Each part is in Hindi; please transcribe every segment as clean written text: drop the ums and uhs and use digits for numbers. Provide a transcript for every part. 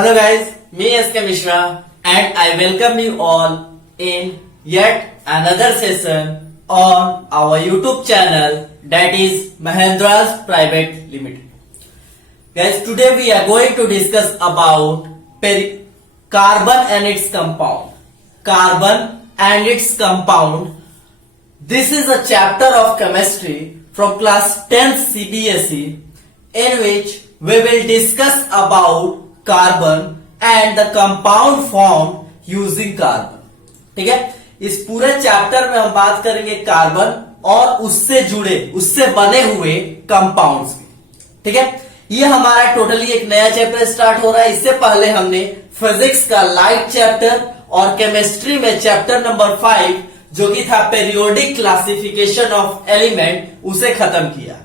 Hello guys, me SK Mishra and I welcome you all in yet another session on our YouTube channel, that is Mahendra's Private Limited. Guys, today we are going to discuss about carbon and its compound. Carbon and its compound. This is a chapter of chemistry from class 10 CBSE in which we will discuss about carbon and the compound formed using carbon. ठीक है, इस पूरे चैप्टर में हम बात करेंगे कार्बन और उससे जुड़े, उससे बने हुए कंपाउंड्स की. ठीक है, ये हमारा टोटली एक नया चैप्टर स्टार्ट हो रहा है. इससे पहले हमने फिजिक्स का लाइट चैप्टर और केमिस्ट्री में चैप्टर नंबर 5 जो कि था पेरियोडिक क्लासिफिकेशन ऑफ एलिमेंट, उसे खत्म किया.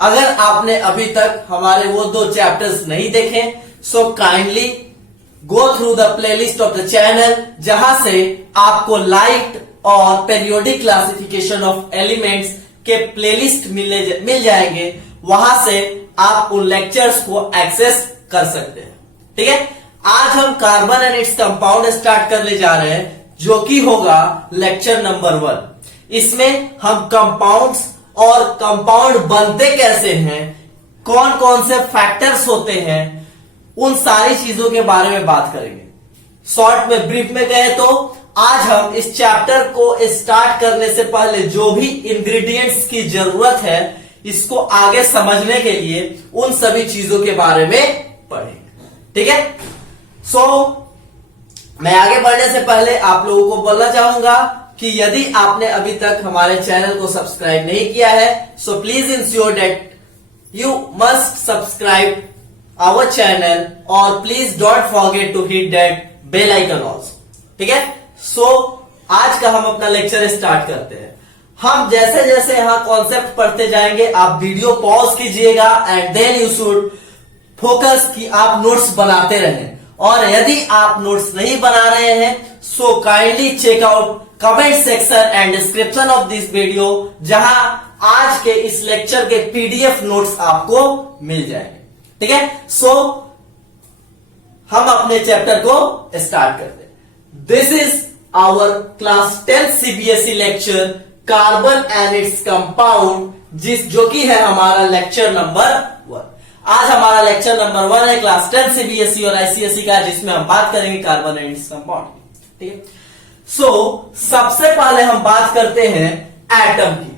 अगर आपने अभी तक हमारे वो दो चैप्टर्स नहीं देखे, so kindly go through the playlist of the channel, जहां से आपको लाइट और पेरियोडिक क्लासिफिकेशन ऑफ एलिमेंट्स के प्लेलिस्ट मिल जाएंगे. वहां से आप उन लेक्चर्स को एक्सेस कर सकते हैं. ठीक है, आज हम carbon and its compound start करने जा रहे हैं, जो कि होगा लेक्चर नंबर 1. इसमें हम कंपाउंड्स और कंपाउंड बनते कैसे हैं, कौन कौन से फैक्टर्स होते हैं, उन सारी चीजों के बारे में बात करेंगे. शॉर्ट में, ब्रीफ में कहे तो आज हम इस चैप्टर को स्टार्ट करने से पहले जो भी इंग्रेडिएंट्स की जरूरत है, इसको आगे समझने के लिए उन सभी चीजों के बारे में पढ़ेंगे. ठीक है, सो मैं आगे बढ़ने से पहले आप लोगों को बोलना चाहूंगा कि यदि आपने अभी तक हमारे चैनल को सब्सक्राइब नहीं किया है, so please ensure that you must subscribe our channel और please don't forget to hit that bell icon also. ठीक है, सो आज का हम अपना लेक्चर स्टार्ट करते हैं. हम जैसे जैसे यहां कॉन्सेप्ट पढ़ते जाएंगे, आप वीडियो पॉज कीजिएगा and then you should focus कि आप नोट्स बनाते रहें. और यदि आप नोट्स नहीं बना रहे हैं, so kindly check out comment section and description of this video, जहां आज के इस लेक्चर के पीडीएफ नोट्स आपको मिल जाएंगे. ठीक है, सो हम अपने चैप्टर को स्टार्ट करते हैं. This is our class 10 CBSE lecture carbon and its compound, जो कि है हमारा लेक्चर नंबर 1. आज हमारा लेक्चर नंबर 1 है क्लास 10 सीबीएसई और आईसीएसई का, जिसमें हम बात करेंगे कार्बन एंड इट्स कंपाउंड. ठीक है, सो सबसे पहले हम बात करते हैं एटम की.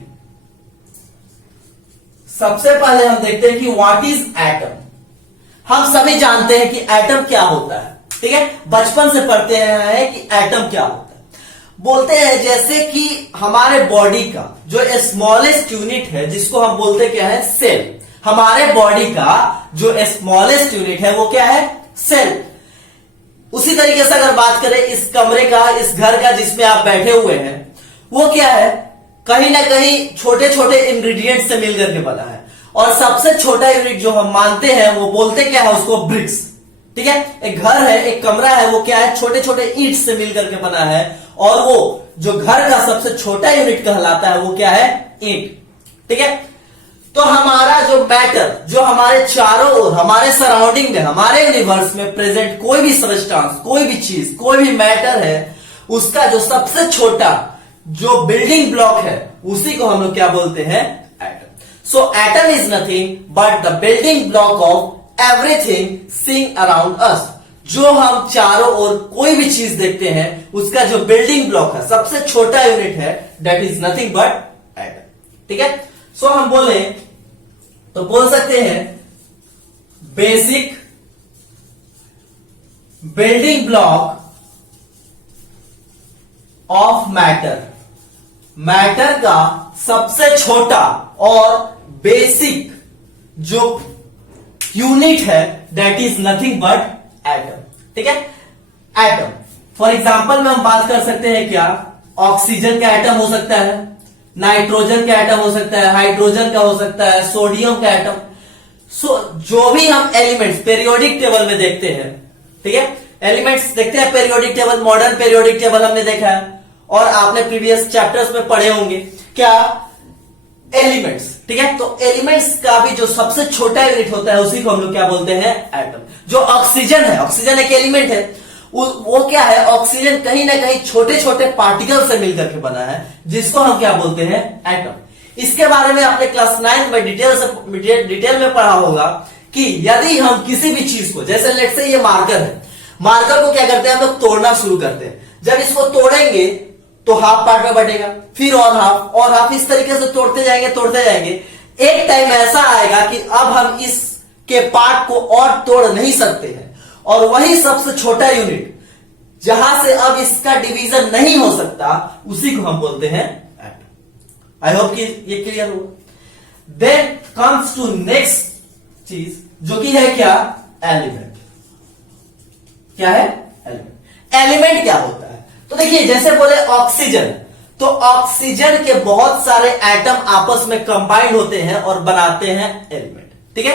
सबसे पहले हम देखते हैं कि व्हाट इज एटम. हम सभी जानते हैं कि एटम क्या होता है. ठीक है, बचपन से पढ़ते हैं कि एटम क्या होता है. बोलते हैं जैसे कि हमारे बॉडी का जो स्मॉलेस्ट यूनिट है, जिसको हम बोलते क्या है, सेल. हमारे बॉडी का जो स्मॉलेस्ट यूनिट है वो क्या है, सेल. उसी तरीके से अगर बात करें इस कमरे का, इस घर का जिसमें आप बैठे हुए हैं, वो क्या है, कहीं ना कहीं छोटे छोटे इंग्रेडिएंट्स से मिलकर के बना है. और सबसे छोटा यूनिट जो हम मानते हैं वो बोलते क्या है, उसको ब्रिक्स. ठीक है, एक घर है, एक कमरा है, वो क्या है, छोटे छोटे ईंट से मिलकर के बना है. और वो जो घर का सबसे छोटा यूनिट कहलाता है वो क्या है, ईंट. ठीक है, तो हमारा जो मैटर, जो हमारे चारों ओर, हमारे सराउंडिंग में, हमारे यूनिवर्स में प्रेजेंट कोई भी सब्सटेंस, कोई भी चीज, कोई भी मैटर है, उसका जो सबसे छोटा जो बिल्डिंग ब्लॉक है, उसी को हम लोग क्या बोलते हैं, atom. So atom is nothing but the building block of everything seeing around us. जो हम चारों ओर कोई भी चीज देखते हैं, उसका जो बिल्डिंग ब्लॉक है, सबसे छोटा यूनिट है, that is nothing but atom. ठीक है, सो हम बोले तो बोल सकते हैं basic building block of matter. Matter का सबसे छोटा और बेसिक जो यूनिट है, that is nothing but atom. ठीक है, एटम फॉर एग्जांपल में हम बात कर सकते हैं क्या, ऑक्सीजन का एटम हो सकता है, नाइट्रोजन का एटम हो सकता है, हाइड्रोजन का हो सकता है, सोडियम का एटम. सो जो भी हम एलिमेंट्स पेरियोडिक टेबल में देखते हैं, ठीक है, एलिमेंट्स देखते हैं periodic table, modern periodic table हमने देखा है और आपने प्रीवियस चैप्टर्स में पढ़े होंगे क्या, एलिमेंट्स ठीक है। तो एलिमेंट्स का भी जो सबसे छोटा यूनिट होता है उसी को हम लोग क्या बोलते हैं, एटम। जो ऑक्सीजन है, ऑक्सीजन एक एलिमेंट है, वो क्या है, ऑक्सीजन कहीं ना कहीं छोटे छोटे पार्टिकल से मिलकर के बना है, जिसको हम क्या बोलते हैं, एटम। इसके बारे में आपने क्लास 9 में डिटेल में पढ़ा होगा कि यदि हम किसी भी चीज को, जैसे लेट्स से ये मार्कर है, मार्कर को क्या करते हैं हम लोग, तोड़ना शुरू करते हैं। जब इसको तोड़ेंगे तो हाफ पार्ट में बटेगा, फिर और हाफ, इस तरीके से तोड़ते जाएंगे। एक टाइम ऐसा आएगा कि अब हम इसके पार्ट को और तोड़ नहीं सकते हैं, और वही सबसे छोटा यूनिट जहां से अब इसका डिवीजन नहीं हो सकता, उसी को हम बोलते हैं एटम। आई होप कि ये क्लियर होगा। देन कम्स टू नेक्स्ट चीज, जो कि है क्या, एलिमेंट। क्या है, एलिमेंट। एलिमेंट क्या होता है? तो देखिए, जैसे बोले ऑक्सीजन, तो ऑक्सीजन के बहुत सारे एटम आपस में कंबाइंड होते हैं और बनाते हैं एलिमेंट। ठीक है,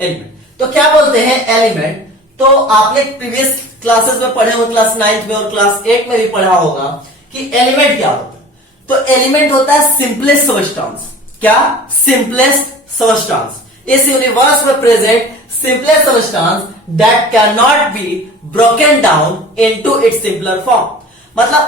एलिमेंट। तो क्या बोलते हैं एलिमेंट? तो आपने प्रीवियस क्लासेस में पढ़े होंगे, क्लास 9 में और क्लास 8 में भी पढ़ा होगा कि एलिमेंट क्या होता है। तो एलिमेंट होता है सिंपलेस्ट सबस्टेंस। क्या? Simplest substance. इस यूनिवर्स में present simplest substance that cannot be broken down into its simpler form। मतलब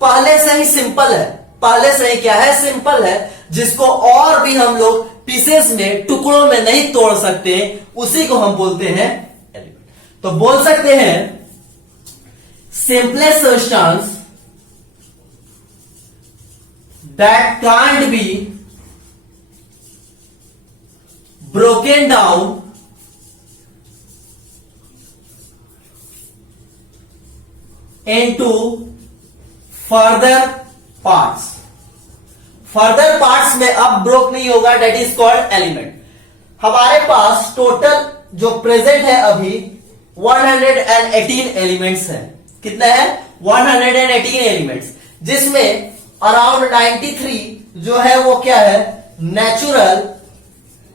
पहले से ही सिंपल है, पहले से ही क्या है, सिंपल है, जिसको और भी हम लोग पीसेस में, टुकड़ों में नहीं तोड़ सकते, उसी को हम बोलते हैं एलिमेंट। तो बोल सकते हैं simplest substance that can't be broken down into further parts। Further parts में अब ब्रोक नहीं होगा, डेट इज कॉल्ड एलिमेंट। हमारे पास टोटल जो प्रेजेंट है अभी 118 एलिमेंट्स हैं। कितना है? 118 एलिमेंट्स, जिसमें अराउंड 93 जो है वो क्या है, नेचुरल,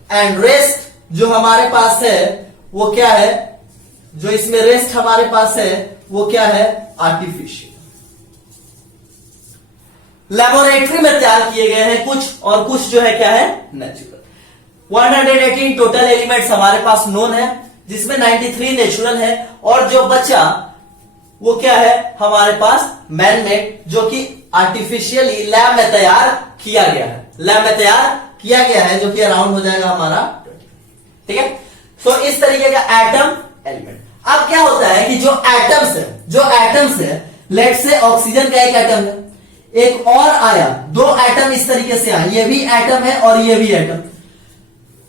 एंड रेस्ट जो हमारे पास है वो क्या है, जो इसमें रेस्ट हमारे पास है वो क्या है, आर्टिफिशियल। लेबोरेटरी में तैयार किए गए हैं कुछ, और कुछ जो है क्या है, नेचुरल। 118 टोटल एलिमेंट्स हमारे पास नोन है, जिसमें 93 नेचुरल है, और जो बचा वो क्या है, हमारे पास मैन मेड, जो कि आर्टिफिशियली लैब में तैयार किया गया है, लैब में तैयार किया गया है, जो कि अराउंड हो जाएगा हमारा 20। ठीक है। तो इस तरीके का एटम, एलिमेंट। अब क्या होता है कि जो एटम्स है, लेट से ऑक्सीजन का एक एटम है, एक और आया, दो एटम इस तरीके से आए, ये भी एटम है और ये भी एटम।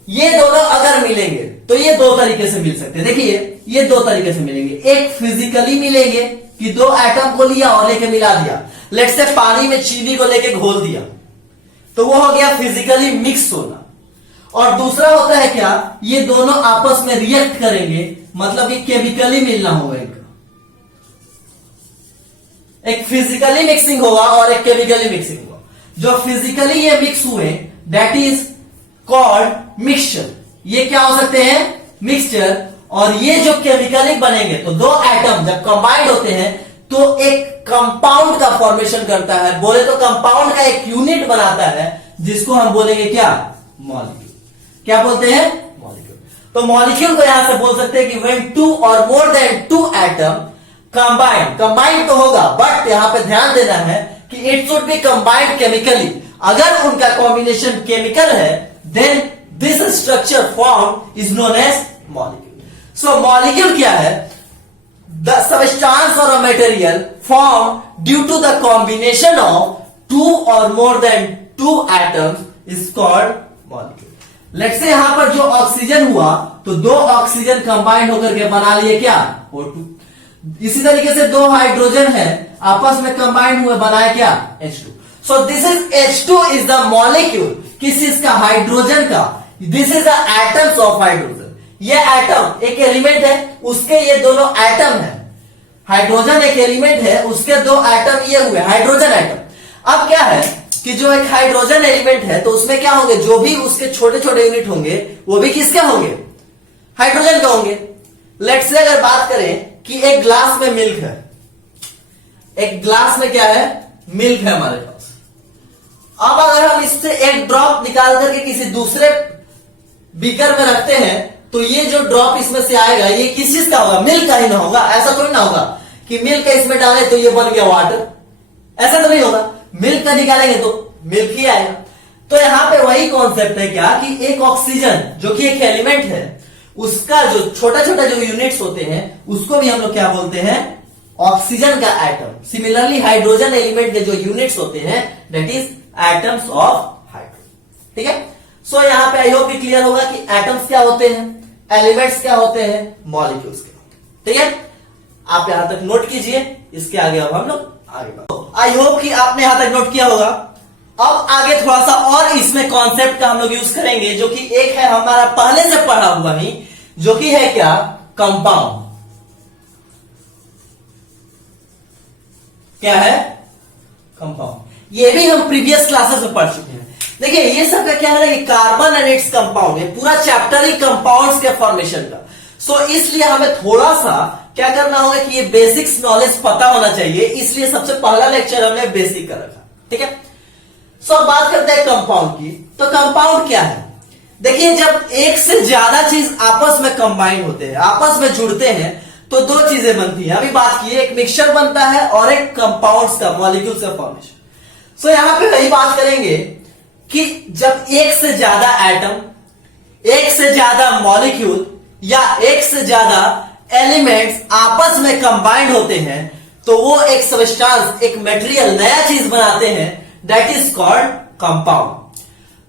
ये दोनों अगर मिलेंगे तो ये दो तरीके से मिल सकते हैं। देखिए, ये दो तरीके से मिलेंगे। एक फिजिकली मिलेंगे कि दो एटम को लिया और लेके मिला दिया, लेट से पानी में चीनी को लेके घोल दिया, तो वो हो गया फिजिकली मिक्स होना। और दूसरा होता है क्या, ये दोनों आपस में रिएक्ट करेंगे, मतलब कि केमिकली मिलना होगा इनका। एक फिजिकली मिक्सिंग होगा और एक केमिकली मिक्सिंग होगा। जो फिजिकली ये मिक्स हुए, दैट इज कॉल्ड मिक्सचर। ये क्या हो सकते हैं, मिक्सचर। और ये जो केमिकली बनेंगे, तो दो एटम जब कंबाइंड होते हैं तो एक कंपाउंड का फॉर्मेशन करता है। बोले तो कंपाउंड का एक यूनिट बनाता है, जिसको हम बोलेंगे क्या, मॉलिक्यूल। क्या बोलते हैं, मॉलिक्यूल। तो मॉलिक्यूल को यहां से बोल सकते हैं कि व्हेन टू और more than two atom combined तो होगा, बट यहां पे ध्यान देना है कि it should be combined chemically. अगर उनका कॉम्बिनेशन केमिकल है, then this structure form is known as molecule. So molecule क्या है, द सबस्टेंस और a material form due to the combination of two और more than two atoms is called molecule. Let's say यहां पर जो ऑक्सीजन हुआ, तो दो ऑक्सीजन कंबाइंड होकर के बना लिए क्या, O2। इसी तरीके से दो हाइड्रोजन है, आपस में कंबाइंड हुए, बनाए क्या, H2। So this is H2 is the molecule. किस चीज का, हाइड्रोजन का। This is the atoms of hydrogen. ये एटम एक एलिमेंट है, उसके ये दोनों एटम है। हाइड्रोजन एक एलिमेंट है, उसके दो एटम ये हुए हाइड्रोजन एटम। अब क्या है कि जो एक हाइड्रोजन एलिमेंट है, तो उसमें क्या होंगे, जो भी उसके छोटे छोटे यूनिट होंगे वो भी किसके होंगे, हाइड्रोजन के होंगे। लेट्स से अगर बात करें कि एक ग्लास में मिल्क है, एक ग्लास में क्या है, मिल्क है हमारे पास। अब अगर हम इससे एक ड्रॉप निकाल करके किसी दूसरे बीकर में रखते हैं तो ये जो ड्रॉप इसमें से आएगा ये किस चीज का होगा, मिल्क का ही ना होगा। ऐसा थोड़ी ना होगा कि मिल्क का इसमें डाले तो ये बन गया वाटर, ऐसा तो नहीं होगा। मिल्क का निकालेंगे तो मिल्क ही आएगा। तो यहां पे वही कॉन्सेप्ट है क्या कि एक ऑक्सीजन जो कि एक एलिमेंट है उसका जो छोटा छोटा जो यूनिट्स होते हैं उसको भी हम लोग क्या बोलते हैं, ऑक्सीजन का एटम। सिमिलरली हाइड्रोजन एलिमेंट के जो यूनिट्स होते हैं that is atoms of hydrogen. ठीक है, सो यहां पे आई होप क्लियर होगा कि एटम्स क्या होते हैं, एलिमेंट्स क्या होते हैं, मॉलिक्यूल्स क्या होते हैं। ठीक है, आप यहां तक नोट कीजिए, इसके आगे अब हम लोग आगे बढ़ते। आई होप कि आपने यहां तक नोट किया होगा। अब आगे थोड़ा सा और इसमें कॉन्सेप्ट का हम लोग यूज करेंगे जो कि एक है हमारा पहले से पढ़ा हुआ ही, जो कि है क्या, कंपाउंड। क्या है, कंपाउंड। ये भी हम प्रीवियस क्लासेस में पढ़ चुके हैं। देखिए ये सब का क्या है ना कि कार्बन एंड इट्स कंपाउंड है, पूरा चैप्टर ही कंपाउंड्स के फॉर्मेशन का। सो इसलिए हमें थोड़ा सा क्या करना होगा कि ये बेसिक्स नॉलेज पता होना चाहिए, इसलिए सबसे पहला लेक्चर हमने बेसिक का रखा। ठीक है, सो अब बात करते हैं कंपाउंड की। तो कंपाउंड क्या है, देखिए जब एक से ज्यादा चीज आपस में कंबाइन होते हैं, आपस में जुड़ते हैं तो दो चीजें बनती हैं। अभी बात की एक मिक्सचर बनता है और एक कंपाउंड्स का मॉलिक्यूल्स का फॉर्मेशन। सो यहां पे वही बात करेंगे कि जब एक से ज्यादा एटम, एक से ज्यादा मॉलिक्यूल या एक से ज्यादा एलिमेंट्स आपस में कंबाइंड होते हैं तो वो एक सब्सटेंस, एक मटेरियल, नया चीज बनाते हैं, that is called compound.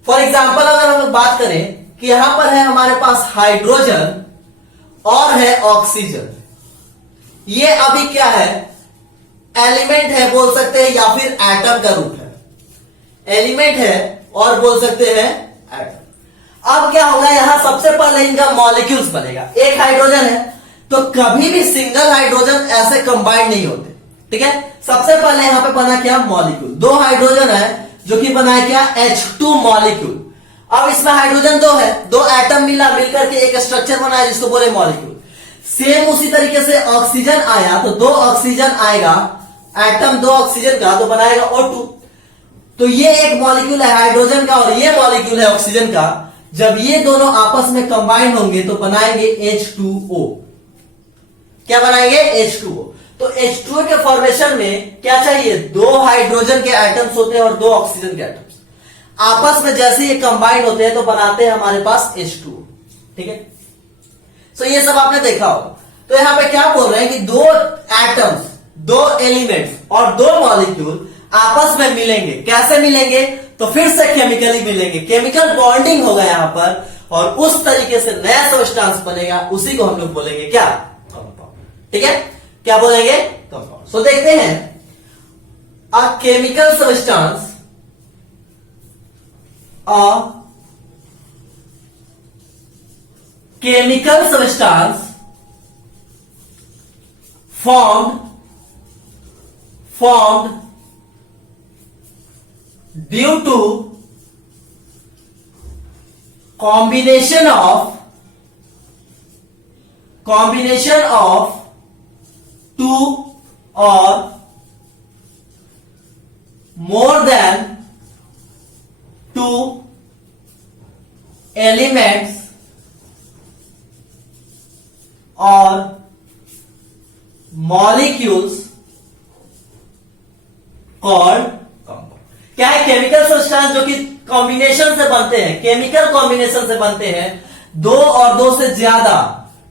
For example अगर हम लोग बात करें कि यहां पर है हमारे पास हाइड्रोजन और है ऑक्सीजन, ये अभी क्या है, एलिमेंट है बोल सकते हैं या फिर एटम का रूप है। एलिमेंट है और बोल सकते हैं एटम। अब क्या होगा, यहां सबसे पहले इनका मॉलिक्यूल्स बनेगा। एक हाइड्रोजन है तो कभी भी सिंगल हाइड्रोजन ऐसे कंबाइंड नहीं होते। ठीक है, सबसे पहले यहां पे बना क्या, मॉलिक्यूल। दो हाइड्रोजन है जो कि बना है क्या, H2 मॉलिक्यूल। अब इसमें हाइड्रोजन दो है, दो एटम मिलकर के एक स्ट्रक्चर बना है जिसको बोले मॉलिक्यूल। सेम उसी तरीके से ऑक्सीजन आया तो दो ऑक्सीजन आएगा, एटम दो ऑक्सीजन का तो बनाएगा O2। तो ये एक मॉलिक्यूल है हाइड्रोजन का और ये मॉलिक्यूल है ऑक्सीजन का। जब ये दोनों आपस में कंबाइन होंगे तो बनाएंगे H2O। क्या बनाएंगे, H2O। तो H2O के फॉर्मेशन में क्या चाहिए, दो हाइड्रोजन के एटम्स होते हैं और दो ऑक्सीजन के एटम्स आपस में जैसे ये कंबाइन होते हैं तो बनाते हैं हमारे पास H2O। ठीक है, सो ये सब आपने देखा हो। तो यहां पे क्या बोल रहे हैं कि दो एटम्स, दो एलिमेंट्स और दो मॉलिक्यूल आपस में मिलेंगे। कैसे मिलेंगे, तो फिर से केमिकली मिलेंगे, केमिकल बॉन्डिंग होगा यहां पर और उस तरीके से नया सब्सटेंस बनेगा, उसी को हम लोग बोलेंगे क्या, कंपाउंड। ठीक है, क्या बोलेंगे, कंपाउंड। सो देखते हैं, a chemical substance, a chemical substance formed due to combination of two or more than two elements और मॉलिक्यूल्स कॉल्ड कंपाउंड। क्या है, केमिकल सब्सटेंस जो कि कॉम्बिनेशन से बनते हैं, केमिकल कॉम्बिनेशन से बनते हैं, दो और दो से ज्यादा,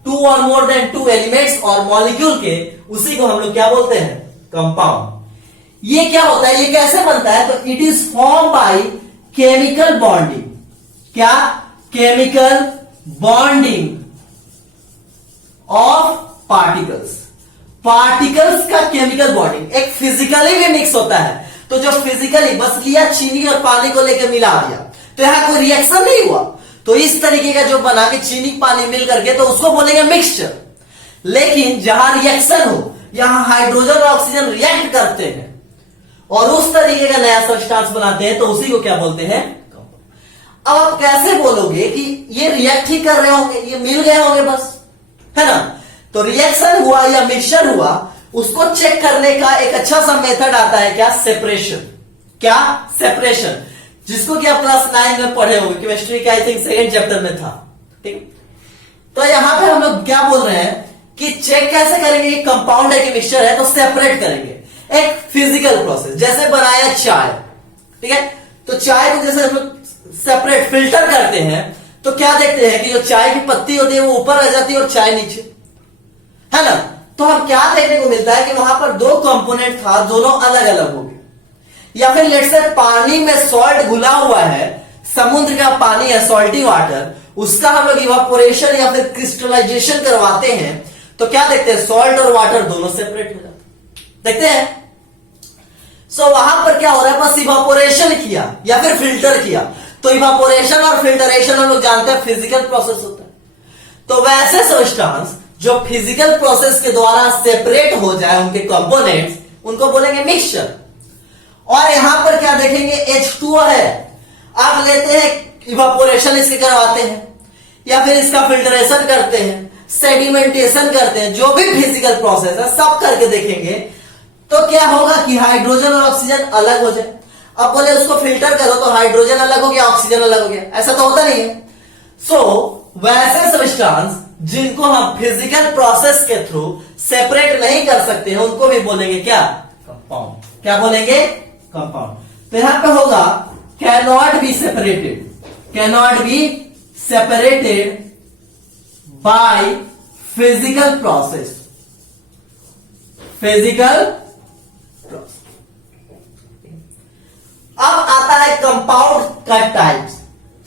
टू और मोर देन टू एलिमेंट्स और मॉलिक्यूल के, उसी को हम लोग क्या बोलते हैं, कंपाउंड। ये क्या होता है, ये कैसे बनता है, तो it is form by chemical bonding. क्या, chemical bonding of particles. Particles का केमिकल बॉन्डिंग, एक फिजिकली भी मिक्स होता है। तो जो फिजिकली बस लिया, चीनी और पानी को लेकर मिला दिया तो यहां कोई रिएक्शन नहीं हुआ, तो इस तरीके का जो बना के चीनी पानी मिल करके तो उसको बोलेंगे मिक्सचर। लेकिन जहां रिएक्शन हो, यहां हाइड्रोजन और ऑक्सीजन रिएक्ट करते हैं और उस तरीके का नया सब्सटेंस बनाते हैं तो उसी को क्या बोलते हैं, कंपाउंड। अब आप कैसे बोलोगे कि ये रिएक्ट ही कर रहे होंगे, ये मिल गए होंगे बस, है ना। तो रिएक्शन हुआ या मिक्सचर हुआ, उसको चेक करने का एक अच्छा सा मेथड आता है क्या, सेपरेशन। क्या, सेपरेशन। जिसको कि आप क्लास 9 में पढ़े होंगे, केमिस्ट्री का आई थिंक सेकेंड चैप्टर में था। ठीक, तो यहां पे हम लोग क्या बोल रहे हैं कि चेक कैसे करेंगे कि कंपाउंड है कि मिक्सचर है, तो सेपरेट करेंगे। एक फिजिकल प्रोसेस, जैसे बनाया चाय, ठीक है, तो चाय को जैसे हम लोग सेपरेट फिल्टर करते हैं, तो क्या देखते हैं कि जो चाय की पत्ती होती है वो ऊपर रह जाती है और चाय नीचे, है ना। तो हम क्या देखने को मिलता है कि वहां पर दो कंपोनेंट था, दोनों अलग अलग हो गए। या फिर लेट्स से पानी में सॉल्ट घुला हुआ है, समुद्र का पानी है सॉल्टी वाटर, उसका हम लोग इवापोरेशन या फिर क्रिस्टलाइजेशन करवाते हैं, तो क्या देखते हैं सॉल्ट और वाटर दोनों सेपरेट हो जाते हैं, देखते हैं। सो वहां पर क्या हो रहा है, बस इवापोरेशन किया या फिर फिल्टर किया। तो इवापोरेशन और फिल्टरेशन हम लोग जानते हैं फिजिकल प्रोसेस होता है। तो वैसे सब्सटेंस जो फिजिकल प्रोसेस के द्वारा सेपरेट हो जाए उनके कंपोनेंट्स, उनको बोलेंगे मिक्सचर। और यहां पर क्या देखेंगे, H2O है, आप लेते हैं इवापोरेशन इसके करवाते हैं या फिर इसका फिल्टरेशन करते हैं, सेडिमेंटेशन करते हैं, जो भी फिजिकल प्रोसेस है सब करके देखेंगे, तो क्या होगा कि हाइड्रोजन और ऑक्सीजन अलग हो जाए। अब बोले उसको फिल्टर करो तो हाइड्रोजन अलग हो गया, ऑक्सीजन अलग हो गया, ऐसा तो होता नहीं है। सो वैसे सब्सटेंस जिनको हम फिजिकल प्रोसेस के थ्रू सेपरेट नहीं कर सकते हैं, उनको भी बोलेंगे क्या, कंपाउंड। क्या बोलेंगे, कंपाउंड। तो यहां पे होगा can not be separated, can not be separated by physical process, physical process. अब आता है कंपाउंड का टाइप्स।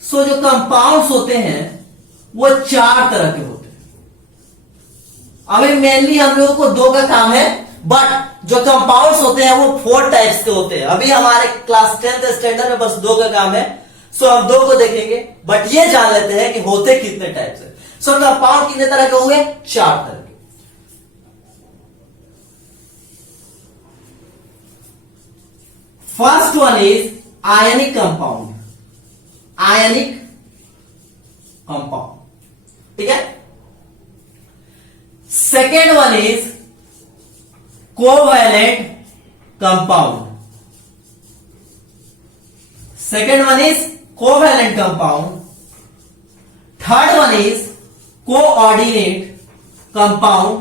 सो जो कंपाउंड्स होते हैं वो 4 तरह के होते हैं। अभी मेनली हम लोगों को 2 का काम है, बट जो कंपाउंड्स होते हैं वो 4 टाइप्स के होते हैं। अभी हमारे क्लास 10th स्टैंडर्ड में बस 2 का काम है, सो हम 2 को देखेंगे, बट ये जान लेते हैं कि होते कितने टाइप्स है। सो कंपाउंड कितने तरह के होंगे, 4 तरह के। First one is ionic compound, ionic compound, ठीक है। Second one is covalent compound, second one is covalent compound. Third one is coordinate compound.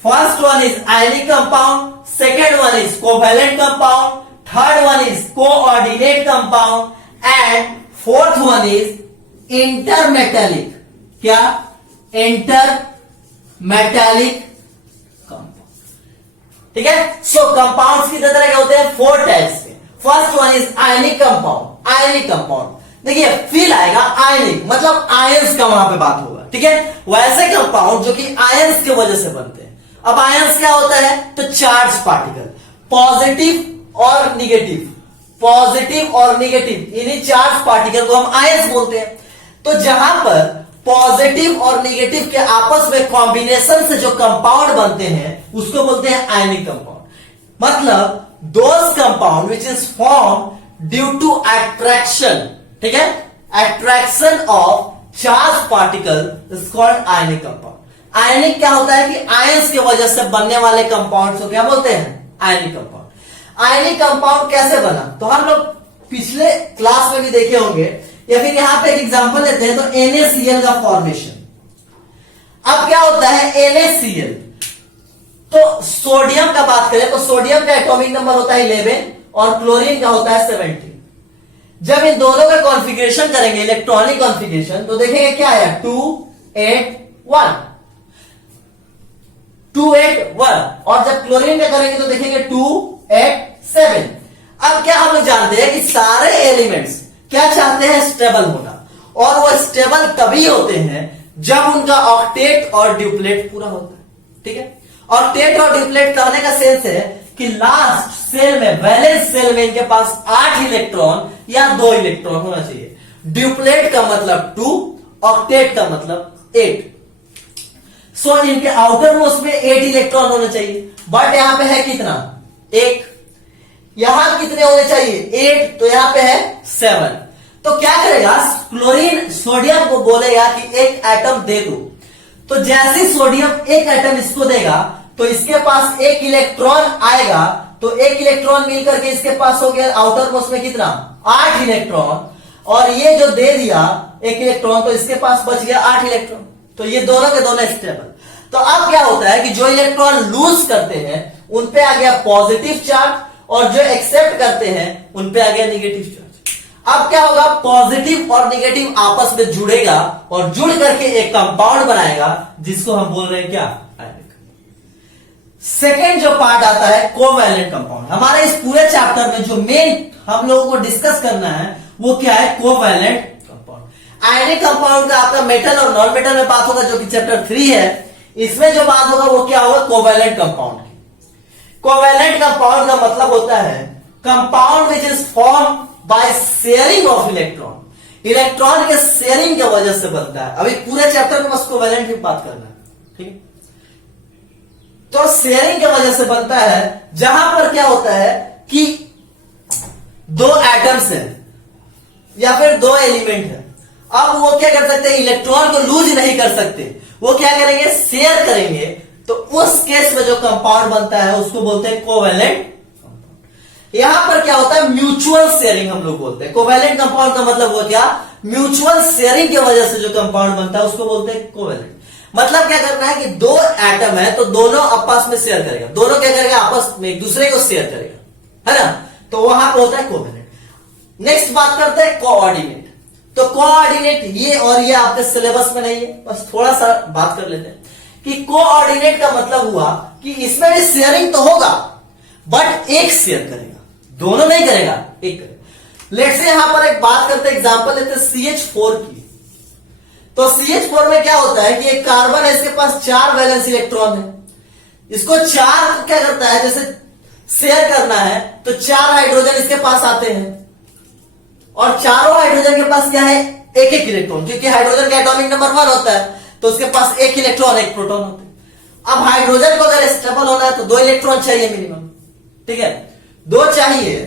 First one is ionic compound, second one is covalent compound, third one is coordinate compound and fourth one is intermetallic, क्या, intermetallic compound, ठीक है। सो कंपाउंड्स कितने तरह के होते हैं, 4 टाइप्स के। First one is ionic compound, ionic compound देखिए फील आएगा, आयनिक मतलब आयंस का वहां पे बात होगा, ठीक है। वैसे कंपाउंड जो कि आयंस की वजह से बनते हैं। अब आयंस क्या होता है, तो चार्ज पार्टिकल, पॉजिटिव और निगेटिव, पॉजिटिव और निगेटिव, इन्हीं चार्ज पार्टिकल को हम आयंस बोलते हैं। तो जहां पर पॉजिटिव और निगेटिव के आपस में कॉम्बिनेशन से जो कंपाउंड बनते हैं उसको बोलते हैं आयनिक कंपाउंड। मतलब those compound which is form due to attraction, ठीक है, attraction of charge particle is called ionic compound. Ionic क्या होता है कि आयंस की वजह से बनने वाले कंपाउंड को क्या बोलते हैं, आयनिक कंपाउंड। आयनिक कंपाउंड कैसे बना, तो हम लोग पिछले क्लास में भी देखे होंगे, या फिर यहां पे एक एग्जांपल लेते हैं, तो NaCl का फॉर्मेशन। अब क्या होता है NaCl, तो सोडियम का बात करें तो सोडियम का एटॉमिक नंबर होता है 11 और क्लोरीन का होता है 17। जब इन दोनों का कॉन्फ़िगरेशन करेंगे, इलेक्ट्रॉनिक कॉन्फ़िगरेशन, तो देखेंगे क्या है, 2 8 1, 2 8 1। और जब क्लोरीन का करेंगे तो देखेंगे 2 8 7। अब क्या हम लोग जानते हैं कि सारे एलिमेंट्स क्या चाहते हैं, स्टेबल होना, और वो स्टेबल तभी होते हैं जब उनका ऑक्टेट और ड्यूप्लेट पूरा होता है, ठीक है। ऑक्टेट और ड्यूप्लेट करने का सेंस है कि लास्ट सेल में, वैलेंस सेल में इनके पास 8 इलेक्ट्रॉन या 2 इलेक्ट्रॉन होना चाहिए। ड्यूप्लेट का मतलब 2, ऑक्टेट का मतलब 8। सो इनके आउटर मोस्ट में 8 इलेक्ट्रॉन होने चाहिए, बट यहां पे है कितना, 1। यहां कितने होने चाहिए, 8, तो यहां पे है 7। तो क्या करेगा, क्लोरीन सोडियम को बोलेगा कि एक एटम दे दो, तो जैसे सोडियम एक एटम इसको देगा तो इसके पास 1 इलेक्ट्रॉन आएगा, तो एक इलेक्ट्रॉन मिलकर के इसके पास हो गया आउटर मोस्ट में कितना 8 इलेक्ट्रॉन, और ये जो दे दिया एक इलेक्ट्रॉन तो इसके पास बच गया 8 इलेक्ट्रॉन। तो ये दोनों के दोनों स्टेबल। तो अब क्या होता है कि जो इलेक्ट्रॉन लूज करते हैं उन पे आ गया पॉजिटिव चार्ज, और जो एक्सेप्ट करते हैं उन पे आ गया निगेटिव चार्ज। अब क्या होगा, पॉजिटिव और निगेटिव आपस में जुड़ेगा और जुड़ करके एक कंपाउंड बनाएगा जिसको हम बोल रहे हैं क्या, आयनिक। सेकेंड जो पार्ट आता है कोवैलेंट कंपाउंड। हमारे इस पूरे चैप्टर में जो मेन हम लोगों को डिस्कस करना है वो क्या है, कोवैलेंट कंपाउंड। आयनिक कंपाउंड का आपका मेटल और नॉन मेटल में बात होगा जो कि चैप्टर 3 है। इसमें जो बात होगा वो क्या होगा, कोवैलेंट कंपाउंड की। कोवैलेंट कंपाउंड का मतलब होता है compound which is form by sharing of electron. Electron के शेयरिंग की वजह से बनता है। अभी पूरे चैप्टर में बस कोवैलेंट की बात करना है, ठीक है। तो शेयरिंग की वजह से बनता है जहां पर क्या होता है कि दो एटम्स हैं या फिर दो एलिमेंट है। अब वो क्या कर सकते हैं, इलेक्ट्रॉन को लूज नहीं कर सकते, वो क्या करेंगे, शेयर करेंगे। तो उस केस में जो कंपाउंड बनता है उसको बोलते हैं कोवैलेंट कंपाउंड। यहां पर क्या होता है, म्यूचुअल शेयरिंग हम लोग बोलते हैं। कोवैलेंट कंपाउंड का मतलब वो क्या, म्यूचुअल शेयरिंग की वजह से जो कंपाउंड बनता है उसको बोलते हैं कोवैलेंट। मतलब क्या करना है कि दो एटम है तो दोनों आपस में शेयर करेगा, दोनों क्या करेगा, आपस में एक दूसरे को शेयर करेगा, है ना। तो वहां पर होता है कोवैलेंट। नेक्स्ट बात करते हैं कोऑर्डिनेट। तो कोऑर्डिनेट ये और ये आपके सिलेबस में नहीं है, बस थोड़ा सा बात कर लेते हैं कि कोऑर्डिनेट का मतलब हुआ कि इसमें भी शेयरिंग तो होगा बट एक शेयर करेगा, दोनों नहीं करेगा, एक करेगा। लेट्स से यहां पर एक बात करते हैं, एग्जांपल लेते हैं CH4 की। तो CH4 में क्या होता है कि एक कार्बन है, इसके पास 4 वैलेंस इलेक्ट्रॉन है। इसको 4 क्या करता है, जैसे शेयर करना है तो 4 हाइड्रोजन इसके पास आते हैं, और चारों हाइड्रोजन के पास क्या है, एक एक इलेक्ट्रॉन, क्योंकि हाइड्रोजन का एटॉमिक नंबर 1 होता है तो उसके पास एक इलेक्ट्रॉन एक प्रोटॉन होते हैं। अब हाइड्रोजन को अगर स्टेबल होना है तो 2 इलेक्ट्रॉन चाहिए मिनिमम, ठीक है, 2 चाहिए।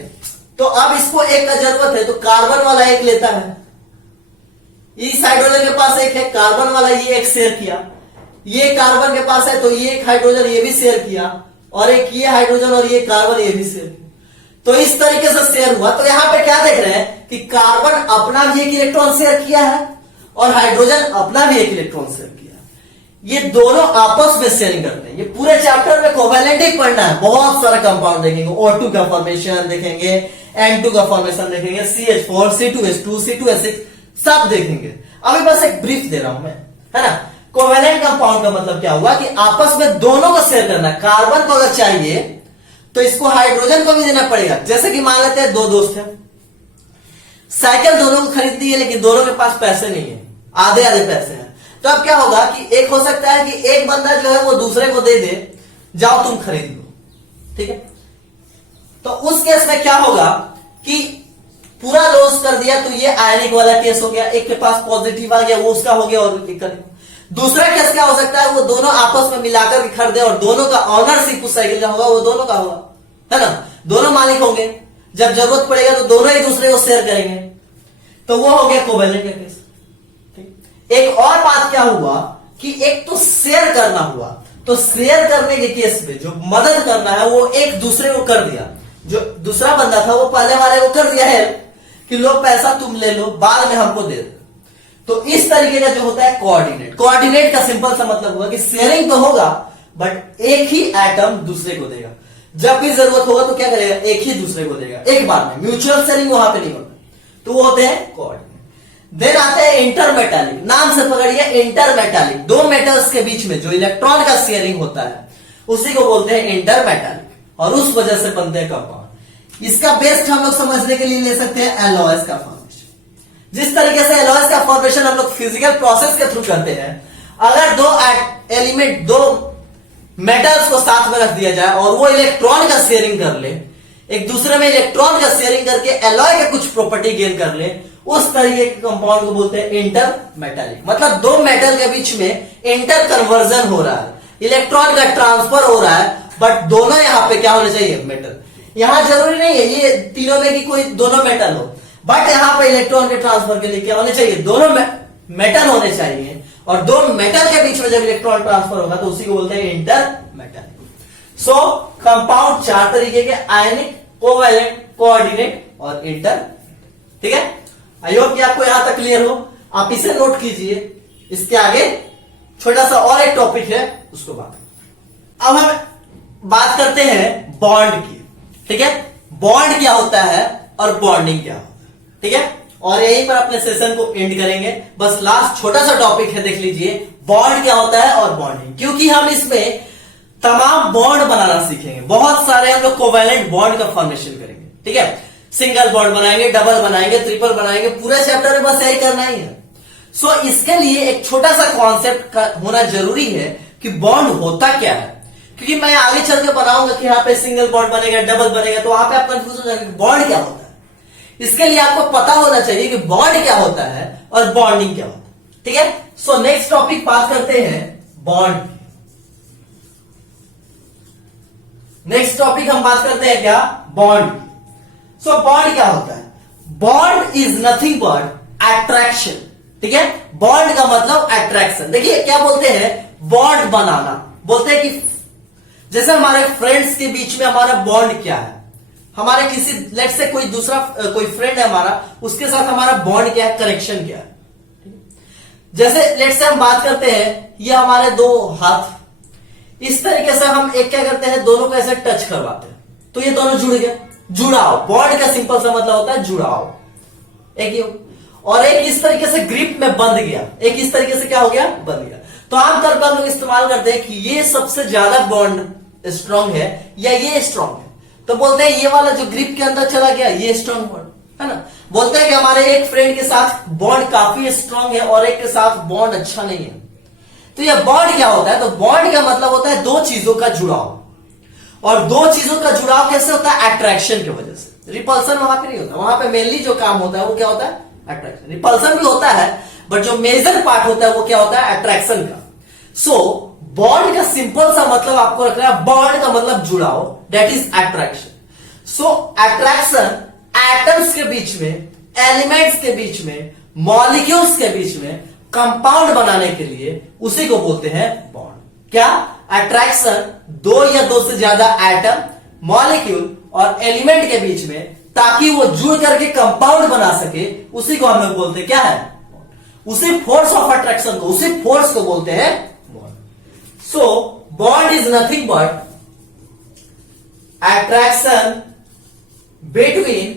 तो अब इसको एक का जरूरत है तो कार्बन वाला एक लेता है, इस हाइड्रोजन के पास एक है, कार्बन वाला ये एक शेयर किया, ये कार्बन के पास है तो ये एक हाइड्रोजन ये भी शेयर किया, और एक ये हाइड्रोजन और ये कार्बन ये भी शेयर किया। तो इस तरीके से शेयर हुआ। तो यहां पे क्या देख रहे हैं कि कार्बन अपना भी एक इलेक्ट्रॉन शेयर किया है और हाइड्रोजन अपना भी एक इलेक्ट्रॉन शेयर किया है। ये दोनों आपस में शेयरिंग करते हैं। ये पूरे चैप्टर में कोवैलेंट ही पढ़ना है। बहुत सारा कंपाउंड देखेंगे, O2 का फॉर्मेशन देखेंगे, N2 का फॉर्मेशन देखेंगे, CH4, C2H2, C2H6 सब देखेंगे। अभी बस एक ब्रीफ दे रहा हूं मैं, है ना। कोवैलेंट कंपाउंड का मतलब क्या हुआ कि आपस में दोनों को शेयर करना है। कार्बन को अगर चाहिए तो इसको हाइड्रोजन को भी देना पड़ेगा। जैसे कि मान लेते हैं 2 दोस्त हैं, साइकिल दोनों को खरीदनी है लेकिन दोनों के पास पैसे नहीं है, आधे आधे पैसे हैं। तो अब क्या होगा कि एक हो सकता है कि एक बंदा जो है वो दूसरे को दे दे, जाओ तुम खरीद लो, ठीक है। तो उस केस में क्या होगा कि पूरा लॉस कर दिया, तो ये आयनिक वाला केस हो गया। एक के पास पॉजिटिव आ गया, वो उसका हो गया, और दूसरा केस क्या हो सकता है, वो दोनों आपस में मिलाकर के खरीदे और दोनों का ऑनरशिप उस साइकिल का होगा, वो दोनों का होगा, है ना, दोनों मालिक होंगे। जब जरूरत पड़ेगा तो दोनों एक दूसरे को शेयर करेंगे। तो वो हो गया कोवैलेंट का केस। एक और बात क्या हुआ कि एक तो शेयर करना हुआ, तो शेयर करने के केस में जो मदद करना है वो एक दूसरे को कर दिया। जो दूसरा बंदा था वो पहले वाले को कर दिया है कि लो पैसा तुम ले लो, बाद में हमको दे दो। तो इस तरीके का जो होता है कोऑर्डिनेट। कोऑर्डिनेट का सिंपल सा मतलब हुआ कि शेयरिंग तो होगा बट एक ही एटम दूसरे को देगा। जब भी जरूरत होगा तो क्या करेगा, एक ही दूसरे को देगा एक बार में। म्यूचुअल शेयरिंग वहां पे नहीं होता, तो वो होते हैं कोऑर्डिनेट। देन आते हैं इंटरमेटालिक। नाम से पकड़िए, इंटरमेटालिक। 2 मेटल्स के बीच में जो इलेक्ट्रॉन का शेयरिंग होता है उसी को बोलते हैं इंटरमेटालिक, और उस वजह से बनते हैं कंपाउंड। इसका बेस्ट हम लोग समझने के लिए ले सकते हैं एलॉयज का फॉर्मेशन। जिस तरीके से एलॉयज का फॉर्मेशन हम लोग फिजिकल प्रोसेस के थ्रू करते हैं, अगर 2 एलिमेंट 2 मेटल्स को साथ में रख दिया जाए और वो इलेक्ट्रॉन का शेयरिंग कर ले, एक दूसरे में इलेक्ट्रॉन का शेयरिंग करके एलॉय के कुछ प्रॉपर्टी गेन कर ले, उस तरीके के कंपाउंड को बोलते हैं इंटरमेटालिक। मतलब 2 मेटल के बीच में इंटर कन्वर्जन हो रहा है, इलेक्ट्रॉन का ट्रांसफर हो रहा है, बट दोनों यहां पे क्या होने चाहिए, मेटल। यहां जरूरी नहीं है ये तीनों में कि कोई दोनों मेटल हो, बट यहां पे इलेक्ट्रॉन के ट्रांसफर के लिए क्या होने चाहिए, दोनों मेटल होने चाहिए। और 2 मेटल के बीच में जब इलेक्ट्रॉन ट्रांसफर होगा तो उसी को बोलते हैं इंटरमेटालिक। सो कंपाउंड चार तरीके के, आयनिक, कोवैलेंट, कोऑर्डिनेट और इंटर। ठीक है, आई होप कि आपको यहां तक क्लियर हो। आप इसे नोट कीजिए। इसके आगे छोटा सा और एक टॉपिक है, उसको बात। अब हम बात करते हैं बॉन्ड की। ठीक है, बॉन्ड क्या होता है और बॉन्डिंग क्या होता है। ठीक है, और यहीं पर अपने सेशन को एंड करेंगे। बस लास्ट छोटा सा टॉपिक है, देख लीजिए, बॉन्ड क्या होता है और बॉन्डिंग। क्योंकि हम इसमें तमाम बॉन्ड बनाना सीखेंगे, बहुत सारे हम लोग कोवैलेंट बॉन्ड का फॉर्मेशन करेंगे। ठीक है, सिंगल बॉन्ड बनाएंगे, डबल बनाएंगे, ट्रिपल बनाएंगे, पूरा चैप्टर में बस यही करना ही है। सो इसके लिए एक छोटा सा कॉन्सेप्ट होना जरूरी है कि बॉन्ड होता क्या है। क्योंकि मैं आगे चल के बनाऊंगा कि यहाँ पे सिंगल बॉन्ड बनेगा, डबल बनेगा, तो वहां पे आप कंफ्यूज हो जाएंगे बॉन्ड क्या होता है। इसके लिए आपको पता होना चाहिए कि बॉन्ड क्या होता है और बॉन्डिंग क्या होता है। ठीक है, सो नेक्स्ट टॉपिक बात करते हैं बॉन्ड। नेक्स्ट टॉपिक हम बात करते हैं क्या, बॉन्ड। सो बॉन्ड क्या होता है? Bond is nothing but attraction. ठीक है, बॉन्ड का मतलब अट्रैक्शन। देखिए क्या बोलते हैं, बॉन्ड बनाना। बोलते हैं कि जैसे हमारे फ्रेंड्स के बीच में हमारा बॉन्ड क्या है, हमारे किसी लेट से कोई दूसरा कोई फ्रेंड है हमारा, उसके साथ हमारा बॉन्ड क्या है, कनेक्शन क्या है। जैसे लेट से हम बात करते हैं, ये हमारे दो हाथ, इस तरीके से हम एक क्या करते हैं, दोनों को ऐसे टच करवाते हैं, तो ये दोनों जुड़ गए। जुड़ाव, बॉन्ड का सिंपल सा मतलब होता है जुड़ाव। एक ही और एक इस तरीके से ग्रिप में बंध गया, एक इस तरीके से क्या हो गया, बंध गया। तो आमतौर पर हम लोग इस्तेमाल करते हैं कि ये सबसे ज्यादा बॉन्ड स्ट्रांग है या ये स्ट्रांग है, तो बोलते हैं ये वाला जो ग्रिप के अंदर चला गया ये स्ट्रांग बॉन्ड है ना। बोलते हैं कि हमारे एक फ्रेंड के साथ बॉन्ड काफी स्ट्रांग है और एक के साथ बॉन्ड अच्छा नहीं है। तो ये बॉन्ड क्या होता है, तो बॉन्ड का मतलब होता है दो चीजों का जुड़ाव। और दो चीजों का जुड़ाव कैसे होता है, अट्रैक्शन की वजह से। रिपल्सन वहां पे नहीं होता, वहां पे मेनली जो काम होता है वो क्या होता है, अट्रैक्शन। रिपल्सन भी होता है बट जो मेजर पार्ट होता है वो क्या होता है, अट्रैक्शन का। सो बॉन्ड का सिंपल सा मतलब आपको रखना है, बॉन्ड का मतलब जुड़ाव, that is attraction. So attraction atoms के बीच में, एलिमेंट्स के बीच में, मॉलिक्यूल्स के बीच में कंपाउंड बनाने के लिए उसी को बोलते हैं बॉन्ड। क्या, अट्रैक्शन दो या दो से ज्यादा एटम, मॉलिक्यूल और एलिमेंट के बीच में, ताकि वो जुड़ करके कंपाउंड बना सके, उसी को हम लोग बोलते हैं क्या है, उसी फोर्स ऑफ अट्रैक्शन को, उसी फोर्स को बोलते हैं bond. So bond is nothing but attraction between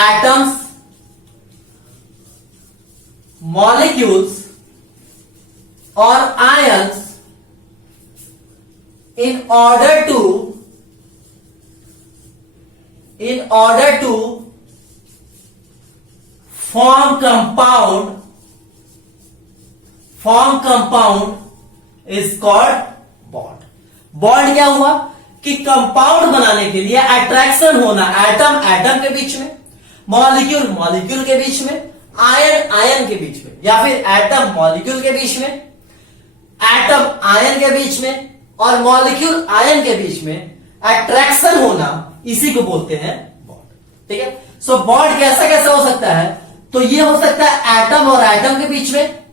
atoms, molecules or ions in order to form compound is called bond. Bond क्या हुआ कि कंपाउंड बनाने के लिए अट्रैक्शन होना, एटम के बीच में, मॉलिक्यूल के बीच में, आयन के बीच में, या फिर एटम मॉलिक्यूल के बीच में, एटम आयन के बीच में और मॉलिक्यूल आयन के बीच में अट्रैक्शन होना, इसी को बोलते हैं बॉन्ड। ठीक है, सो बॉन्ड कैसा कैसा हो सकता है, तो ये हो सकता है एटम और एटम के बीच में,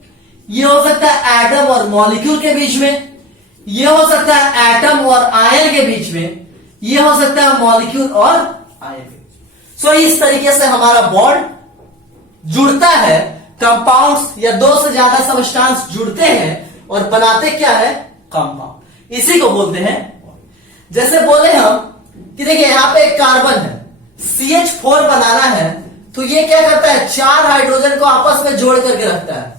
ये हो सकता है एटम और मॉलिक्यूल के बीच में, ये हो सकता है एटम और आयन के बीच में, ये हो सकता है मॉलिक्यूल और आयन के बीच। सो इस तरीके से हमारा बॉन्ड जुड़ता है, कंपाउंड्स या दो से ज्यादा सबस्टांस जुड़ते हैं और बनाते क्या है, कंपाउंड, इसी को बोलते हैं। जैसे बोले हम कि देखिए यहां पे एक कार्बन है, CH4 बनाना है, तो ये क्या करता है, चार हाइड्रोजन को आपस में जोड़ करके रखता है।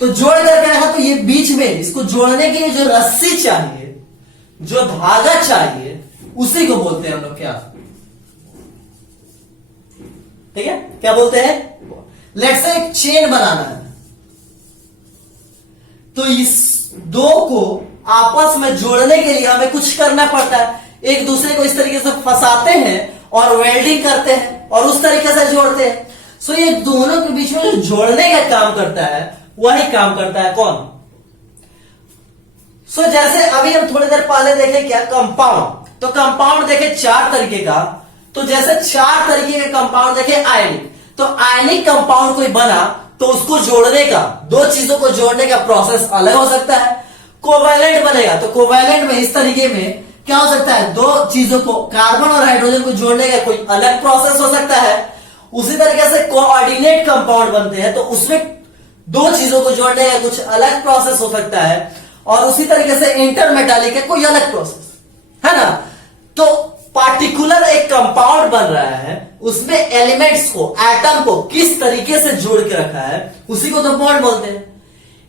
तो जोड़ करके रखा, तो ये बीच में इसको जोड़ने के लिए जो रस्सी चाहिए, जो धागा चाहिए, उसी को बोलते हैं हम लोग क्या, ठीक है, क्या बोलते हैं। लेट्स से एक चेन बनाना है, तो इस दो को आपस में जोड़ने के लिए हमें कुछ करना पड़ता है, एक दूसरे को इस तरीके से फंसाते हैं और वेल्डिंग करते हैं और उस तरीके से जोड़ते हैं। सो ये दोनों के बीच में जो जोड़ने का काम करता है, वही काम करता है कौन। सो जैसे अभी हम थोड़ी देर पहले देखे क्या, कंपाउंड, तो कंपाउंड देखे चार तरीके का, तो जैसे चार तरीके के कंपाउंड देखे आयनिक, तो आयनिक कंपाउंड कोई बना तो उसको जोड़ने का, दो चीजों को जोड़ने का प्रोसेस अलग हो सकता है। कोवैलेंट बनेगा। तो कोवैलेंट में इस तरीके में क्या हो सकता है, दो चीजों को, कार्बन और हाइड्रोजन को जोड़ने का कोई अलग प्रोसेस हो सकता है। उसी तरीके से कोऑर्डिनेट कंपाउंड बनते हैं तो उसमें दो चीजों को जोड़ने का कुछ अलग प्रोसेस हो सकता है। और उसी तरीके से इंटरमेटालिक है कोई अलग प्रोसेस, है ना। तो पार्टिकुलर एक कंपाउंड बन रहा है, उसमें एलिमेंट्स को, एटम को किस तरीके से जोड़ के रखा है, उसी को तो बॉन्ड बोलते हैं।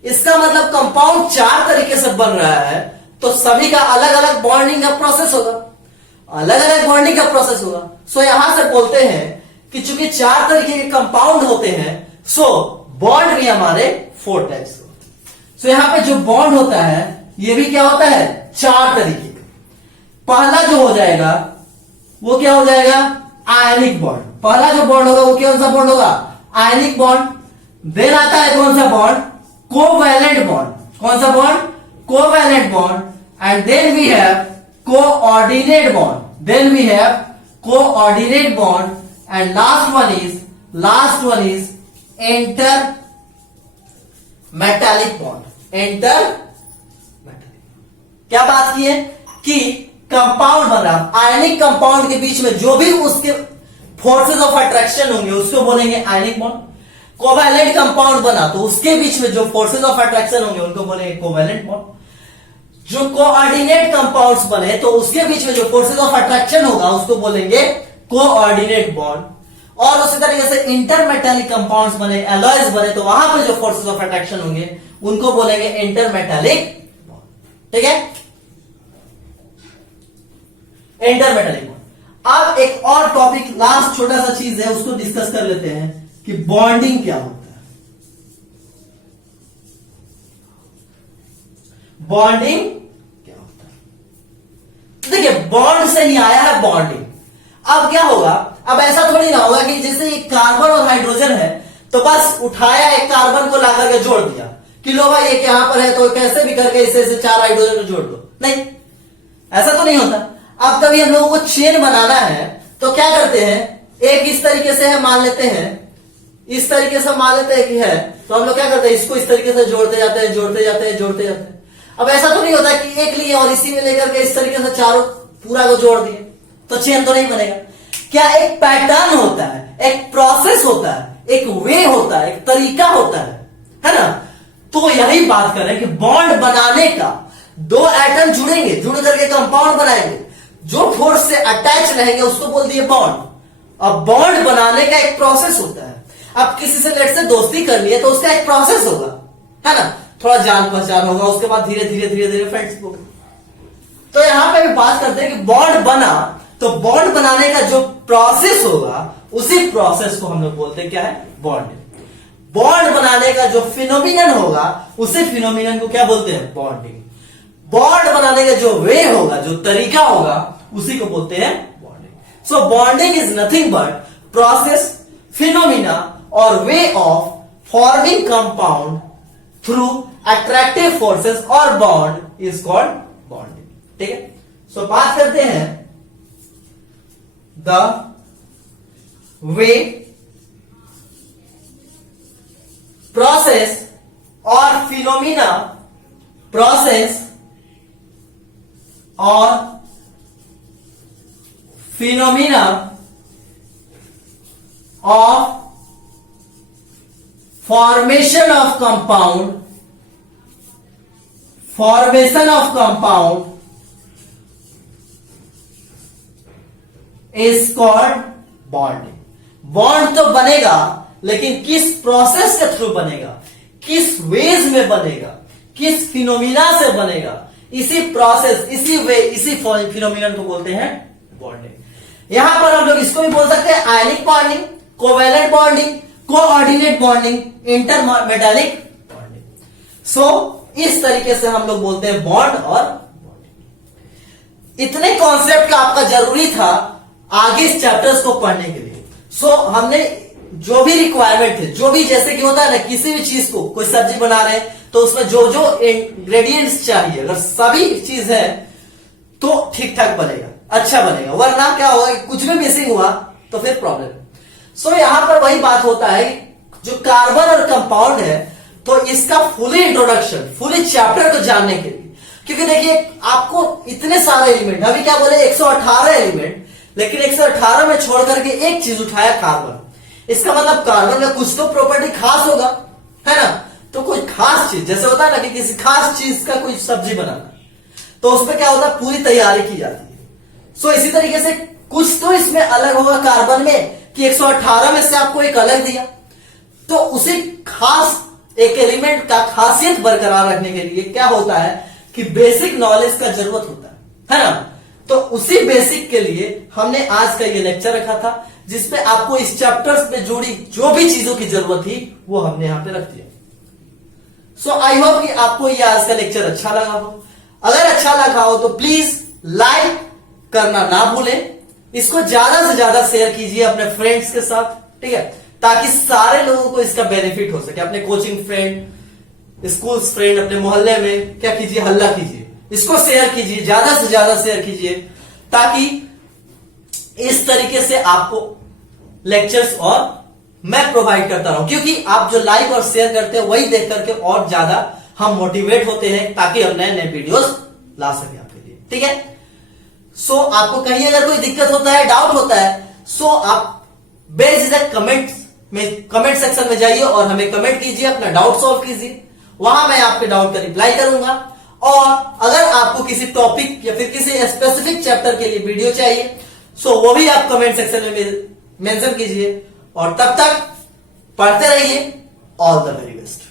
इसका मतलब कंपाउंड चार तरीके से बन रहा है तो सभी का अलग अलग बॉन्डिंग का प्रोसेस होगा, अलग अलग बॉन्डिंग का प्रोसेस होगा। सो यहां से बोलते हैं कि चूंकि चार तरीके के कंपाउंड होते हैं, सो बॉन्ड भी हमारे 4 टाइप्स के होते हैं। सो यहां पे जो बॉन्ड होता है ये भी क्या होता है, 4 तरीके का। पहला जो हो जाएगा वो क्या हो जाएगा, आयनिक बॉन्ड। पहला जो बॉन्ड होगा वो कौन सा बॉन्ड होगा, आयनिक बॉन्ड। देन आता है कौन सा बॉन्ड, कोवैलेंट बॉन्ड। कौन सा bond, covalent bond. And then we have coordinate bond. Then we have coordinate bond and last one is intermetallic bond. Intermetallic, क्या बात की है कि कंपाउंड बन रहा, आयनिक कंपाउंड के बीच में जो भी उसके फोर्सेस ऑफ अट्रैक्शन होंगे उसको बोलेंगे आयनिक बॉन्ड। कोवैलेंट कंपाउंड बना तो उसके बीच में जो फोर्सेस ऑफ अट्रैक्शन होंगे उनको बोलेंगे कोवैलेंट बॉन्ड। जो कोऑर्डिनेट कंपाउंड्स बने तो उसके बीच में जो फोर्सेस ऑफ अट्रैक्शन होगा उसको बोलेंगे कोऑर्डिनेट बॉन्ड। और उसी तरीके से इंटरमेटालिक कंपाउंड्स बने, एलॉयज बने तो वहां पर जो फोर्सेस ऑफ अट्रैक्शन होंगे उनको बोलेंगे इंटरमेटालिक बॉन्ड। ठीक है, इंटरमेटालिक बॉन्ड। अब एक और टॉपिक, लास्ट छोटा सा चीज है उसको डिस्कस कर लेते हैं कि बॉन्डिंग क्या होता है। बॉन्डिंग क्या होता है, देखिए बॉन्ड से ही आया है बॉन्डिंग। अब क्या होगा, अब ऐसा थोड़ी ना होगा कि जैसे एक कार्बन और हाइड्रोजन है तो बस उठाया एक कार्बन को लाकर के जोड़ दिया कि लो भाई एक यहां पर है तो कैसे भी करके इसे 4 हाइड्रोजन को जोड़ दो, नहीं, ऐसा तो नहीं होता। अब कभी हम लोगों को चेन बनाना है तो क्या करते हैं, एक इस तरीके से है मान लेते हैं, इस तरीके से मान लेते हैं कि है, तो हम लोग क्या करते हैं, इसको इस तरीके से जोड़ते जाते हैं, जोड़ते जाते हैं, जोड़ते जाते हैं। अब ऐसा तो नहीं होता कि एक लिए और इसी में लेकर के इस तरीके से चारों पूरा को जोड़ दिए तो चेन तो नहीं बनेगा। क्या एक पैटर्न होता है, एक प्रोसेस होता है, एक वे होता है, एक तरीका होता है ना। तो यही बात कर रहे हैं कि बॉन्ड बनाने का, दो एटम जुड़ेंगे, जुड़ करके कंपाउंड बनाएंगे, जो फोर्स से अटैच रहेंगे उसको बोल दिए बॉन्ड। अब बॉन्ड बनाने का एक प्रोसेस होता है। अब किसी से लेट से दोस्ती कर लिए तो उसका एक प्रोसेस होगा, है ना, थोड़ा जान पहचान होगा, उसके बाद धीरे धीरे धीरे धीरे फ्रेंड्स होगा। तो यहां पे भी बात करते हैं कि बॉन्ड बना तो बॉन्ड बनाने का जो प्रोसेस होगा उसी प्रोसेस को हम लोग बोलते हैं क्या है, बॉन्डिंग। बॉन्ड बनाने का जो फिनोमिनन होगा उसी फिनोमिनन को क्या बोलते हैं, बॉन्डिंग। बॉन्ड बनाने का जो वे होगा, जो तरीका होगा उसी को बोलते हैं bonding. So bonding is nothing but process, phenomena और way of forming compound through attractive forces और बॉन्ड इज कॉल्ड बॉन्डिंग। ठीक है, सो बात करते हैं द वे, प्रोसेस और फिनोमिना, प्रोसेस और phenomena of formation of compound, formation of compound is called bonding. Bond तो बनेगा लेकिन किस प्रोसेस के थ्रू बनेगा, किस वेज में बनेगा, किस फिनोमिना से बनेगा, इसी प्रोसेस, इसी वे, इसी फिनोमिनन को बोलते हैं बॉन्डिंग। यहां पर हम लोग इसको भी बोल सकते हैं ionic bonding, covalent bonding, coordinate bonding, intermetallic bonding. So इस तरीके से हम लोग बोलते हैं बॉन्ड और बॉन्डिंग। इतने कॉन्सेप्ट का आपका जरूरी था आगे इस चैप्टर्स को पढ़ने के लिए। सो हमने जो भी रिक्वायरमेंट थे, जो भी, जैसे कि होता है ना किसी भी चीज को, कोई सब्जी बना रहे हैं तो उसमें जो जो इंग्रेडिएंट्स चाहिए, अगर सभी चीज है तो ठीक ठाक बनेगा, अच्छा बनेगा, वरना क्या होगा, कुछ भी मिसिंग हुआ तो फिर प्रॉब्लम। सो यहां पर वही बात होता है, जो कार्बन और कंपाउंड है तो इसका फुली इंट्रोडक्शन, फुली चैप्टर को जानने के लिए क्योंकि देखिए आपको इतने सारे एलिमेंट, अभी क्या बोले 118 एलिमेंट, लेकिन 118 में छोड़ करके एक चीज उठाया कार्बन। इसका मतलब कार्बन का कुछ तो प्रॉपर्टी खास होगा, है ना। तो कोई खास चीज, जैसे होता है ना कि किसी खास चीज का कोई सब्जी बनाना, तो उसमें क्या होता है पूरी तैयारी की जाती है। सो इसी तरीके से कुछ तो इसमें अलग होगा कार्बन में कि 118 में से आपको एक अलग दिया, तो उसी खास एक एलिमेंट का खासियत बरकरार रखने के लिए क्या होता है कि बेसिक नॉलेज का जरूरत होता है ना। तो उसी बेसिक के लिए हमने आज का ये लेक्चर रखा था, जिसपे आपको इस चैप्टर्स में जुड़ी जो भी चीजों की जरूरत थी वो हमने यहां पे रख दिया। सो आई होप कि आपको ये आज का लेक्चर अच्छा लगा हो। अगर अच्छा लगा हो तो प्लीज लाइक करना ना भूलें, इसको ज्यादा से ज्यादा शेयर कीजिए अपने फ्रेंड्स के साथ, ठीक है, ताकि सारे लोगों को इसका बेनिफिट हो सके। अपने कोचिंग फ्रेंड, स्कूल फ्रेंड, अपने मोहल्ले में क्या कीजिए, हल्ला कीजिए, इसको शेयर कीजिए, ज्यादा से ज्यादा शेयर कीजिए, ताकि इस तरीके से आपको लेक्चर्स और मैं प्रोवाइड करता रहूं। क्योंकि आप जो लाइक और शेयर करते हैं वही देख करके और ज्यादा हम मोटिवेट होते हैं, ताकि हम नए नए वीडियोस ला सके आपके लिए, ठीक है। सो आपको कहीं अगर कोई दिक्कत होता है, डाउट होता है, सो आप बेझिझक कमेंट सेक्शन में जाइए और हमें कमेंट कीजिए, अपना डाउट सॉल्व कीजिए, वहां मैं आपके डाउट का रिप्लाई करूंगा। और अगर आपको किसी टॉपिक या फिर किसी स्पेसिफिक चैप्टर के लिए वीडियो चाहिए, सो वो भी आप कमेंट सेक्शन में मेंशन कीजिए। और तब तक पढ़ते रहिए। All the very best.